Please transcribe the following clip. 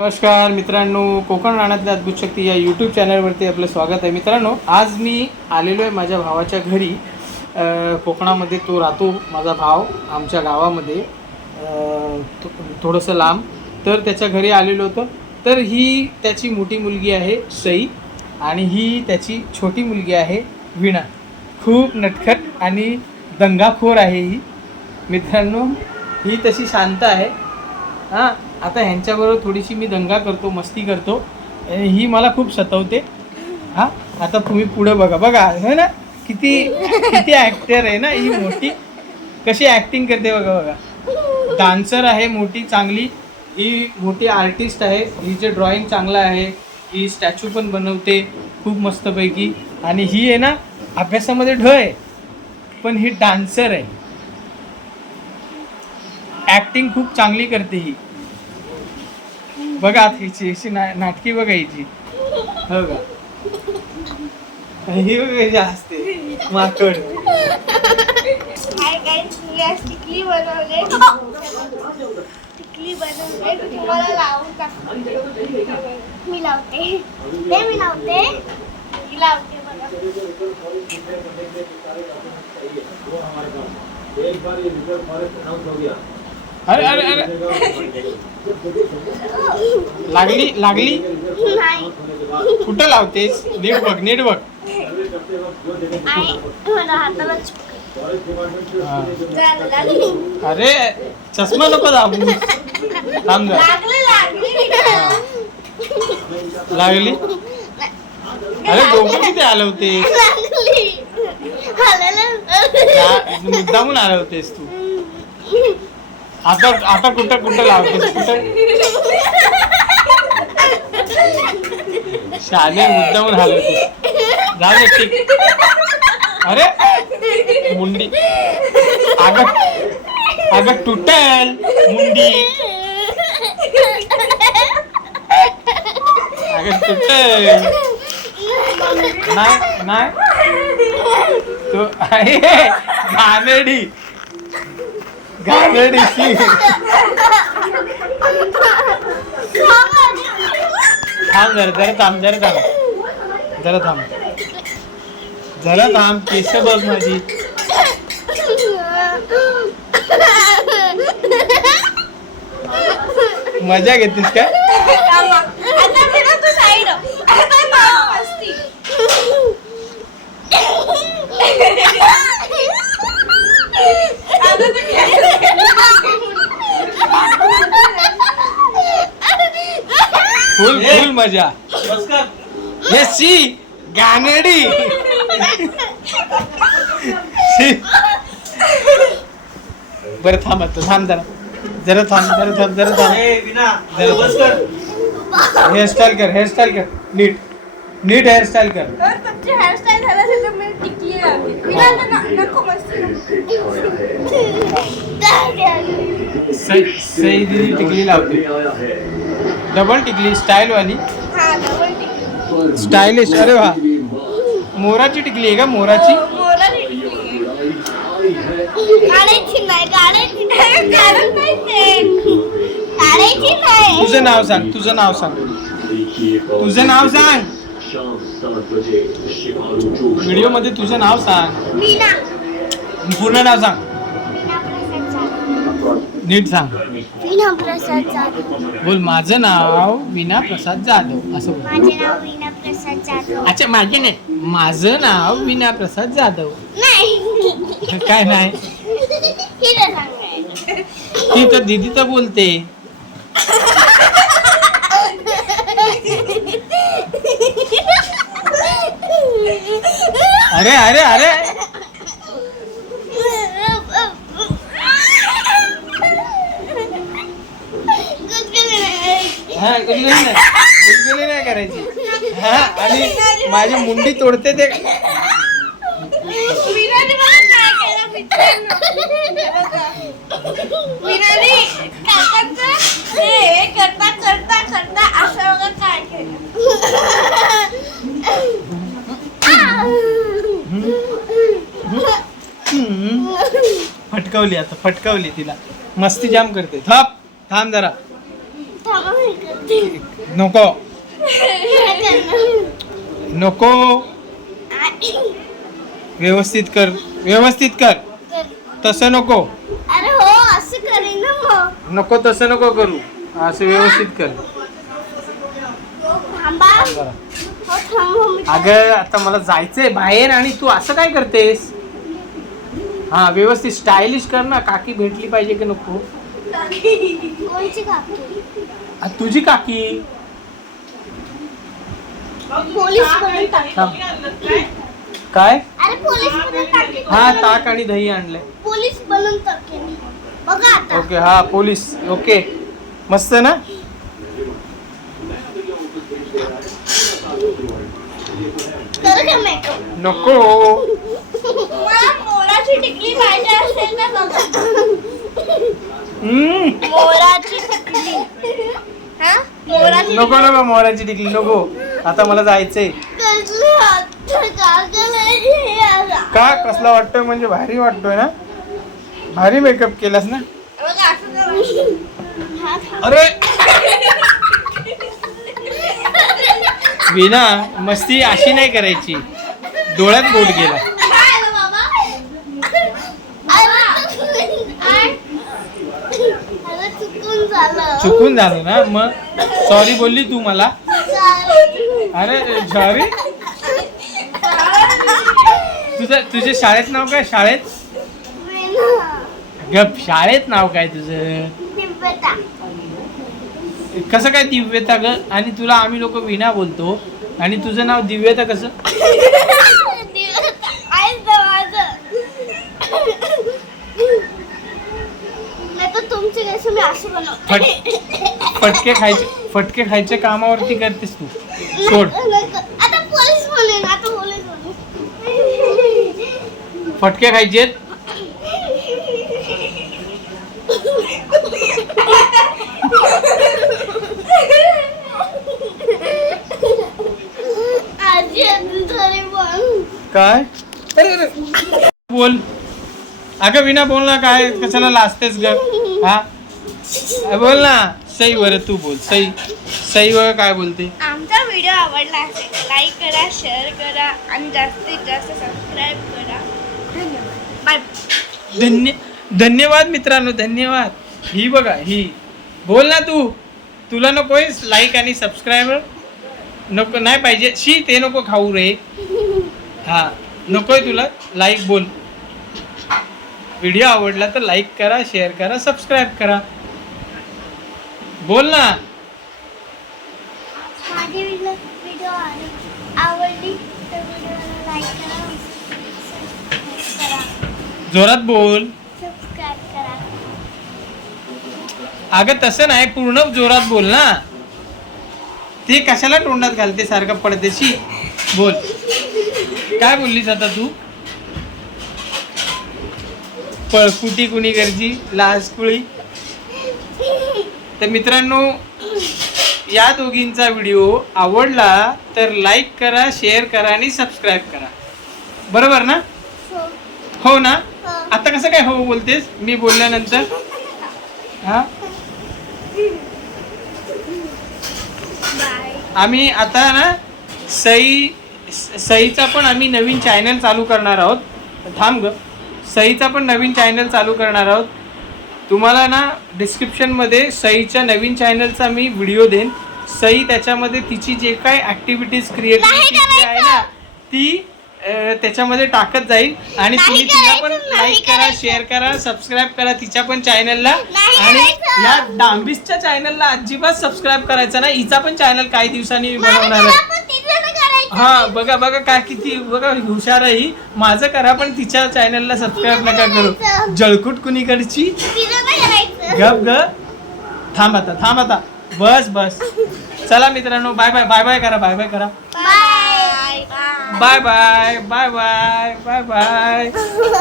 नमस्कार मित्रांनो, कोकण रानातल्या अद्भुत शक्ती या यूट्यूब चॅनलवरती आपलं स्वागत आहे. मित्रांनो, आज मी आलेलो आहे माझ्या भावाच्या घरी. कोकणामध्ये तो राहतो माझा भाव, आमच्या गावामध्ये थोडंसं लांब. तर त्याच्या घरी आलेलो होतो. तर ही त्याची मोठी मुलगी आहे सई आणि ही त्याची छोटी मुलगी आहे वीणा. खूप नटखट आणि दंगाखोर आहे ही. मित्रांनो, ही तशी शांत आहे. हां, आता ह्यांच्याबरोबर थोडीशी मी दंगा करतो, मस्ती करतो. ही मला खूप सतवते. हां, आता तुम्ही पुढं बघा है ना, किती किती ॲक्टर आहे ना ही मोठी, कशी ॲक्टिंग करते बघा. डान्सर आहे मोठी चांगली. ही मोठी आर्टिस्ट आहे. हिचे ड्रॉइंग चांगलं आहे. ही स्टॅच्यू पण बनवते खूप मस्तपैकी. आणि ही आहे ना अभ्यासामध्ये ढ आहे, पण ही डान्सर आहे. ॲक्टिंग खूप चांगली करते ही. बघा हिची नाटकी बघा हिची. हो का, ही कशी असते माकड. टिकली बनवले तुम्हाला लावून टाकते. मी लावते मी लावते बघा. अरे अरे अरे, लागली नाही, कुठं लावतेस? नीट बघ. मला हाताला अरे चष्मा नको दाबू. थांब जा. लागली. अरे डोकं किती हलवतेस? मुद्दामून हलवतेस तू. आता कुठं लावतेस? कुठं शाले मुद्दामून हलवतेस. जाऊ दे, ठीक. अरे मुंडी, अगं तुटल मुंडी. अगं तुटल. नाही तो आहे घाणेरडी. जरा थांब. केस बघ माझी. मजा घेतीस का? फुल मजा. हे सी गानडी. बरं थांब जरा थांब. हेअरस्टाईल कर. नीट हेअरस्टाईल कर. सई दिदी टिकली लावते. डबल टिकली स्टाईल वाली. स्टायलिश. अरे वा, मोराची टिकली आहे का? मोराची. तुझं नाव सांग. व्हिडिओ मध्ये तुझं नाव सांग. पूर्ण नाव सांग. नीट सांग. वीणा प्रसाद जाधव. बोल, माझं नाव वीणा प्रसाद जाधव असं बोल. माझे नाव वीणा प्रसाद जाधव. अच्छा, माझे नाही, माझं नाव वीणा प्रसाद जाधव. नाही, काय नाही? हिला सांगायचं. ती तर दीदी तर बोलते. अरे अरे अरे, हा गुदगुली नाही करायची. हा, आणि माझी मुंडी तोडते ते. फटकावली तिला. मस्ती जाम करते. थांब जरा. नको नको व्यवस्थित कर व्यवस्थित कर तसं नको अरे हो असं करेन ना मग नको तसं नको करू असं व्यवस्थित कर थांबा जरा. हो थांब मी अगं आता मला जायचंय बाहेर आणि तू असं काय करतेस हा व्यवस्थित स्टायलिश कर ना काकी भेटली पाहिजे की नको कोणची काकी तुझी काकी पोलीस बनून टाक थांब. काय अरे पोलीस बनून टाक हा ताक आणि दही आणलंय पोलीस बनून टाकेन बघा आता ओके हा पोलीस ओके मस्त ना कर का मेकअप नको मला मोराची टिकली पाहिजे असेल ना बघा मोराची टिकली हा मोराची नको नको मोराची टिकली नको आता मला जायचंय कसली हात कागद का कसला वाटतोय म्हणजे भारी वाटतोय ना भारी मेकअप केलास ना बघा असं करा अरे विना मस्ती अशी नाही करायची डोळ्यात बोट गेला चुकून झालं ना मग सॉरी बोलली तू मला अरे सॉरी तुझे शाळेत नाव काय शाळेत गप शाळेत नाव काय तुझं कसं काय दिव्यता ग आणि तुला आम्ही लोक विना बोलतो आणि तुझं नाव दिव्यता कसं तुमची कसं मी असं बनवते फटके खायचे कामावरती करतेस तू सोड आता पोलीस म्हणेन आता पोलीस म्हणेन फटके खायचेत आजी अजून थोडी बोल काय बोल अगं विना बोल ना काय कशाला लाजतेस ग हा बोल ना सई वर तू बोल सई वर काय बोलते आमचा व्हिडिओ आवडला असेल लाईक करा शेअर करा आणि जास्तीत जास्त सबस्क्राईब करा धन्यवाद बाय धन्यवाद मित्रांनो धन्यवाद ही बघा ही बोल ना तुला नकोय लाईक आणि सबस्क्रायबर नको नाही पाहिजे शी ते नको खाऊ रे हा नकोय तुला लाईक बोल व्हिडिओ आवडला तर लाईक करा शेअर करा सबस्क्राईब करा बोल ना माझी व्हिडिओ आवडली तर व्हिडिओला लाईक करा जोरात बोल सबस्क्राईब करा अगं तसं नाही पूर्ण जोरात बोल ना ते कशाला तोंडात घालते सारखं पडदेशी बोल काय बोललीस आता तू पळकुटी कुणी गरजी लाजकुळी तर मित्रांनो या दोघींचा व्हिडिओ आवडला तर लाईक करा शेअर करा आणि सबस्क्राईब करा बरोबर ना हो ना आता कसं काय हो बोलतेस मी बोलल्यानंतर हा आम्ही आता ना सईचा पण आम्ही नवीन चॅनल चालू करणार आहोत थांब ग सईचा पण नवीन चॅनल चालू करणार आहोत तुम्हाला ना डिस्क्रिप्शनमध्ये सईच्या नवीन चॅनलचा मी व्हिडिओ देईन सई त्याच्यामध्ये तिची जे काय ॲक्टिव्हिटीज क्रिएटिव्हिटी आहे ना ती त्याच्यामध्ये टाकत जाईल आणि तुम्ही तिला पण लाईक करा शेअर करा सबस्क्राईब करा तिच्या पण चॅनलला आणि या डांबिसच्या चॅनलला अजिबात सबस्क्राईब करायचं ना हिचा पण चॅनल काही दिवसांनी बनवणार आहे हा बघा काय किती बघा हुशार आहे ही माझं करा पण तिच्या चॅनलला सबस्क्राईब नका करू जळकुट कुणीकडची गप ग थांब आता बस चला मित्रांनो बाय करा बाय बाय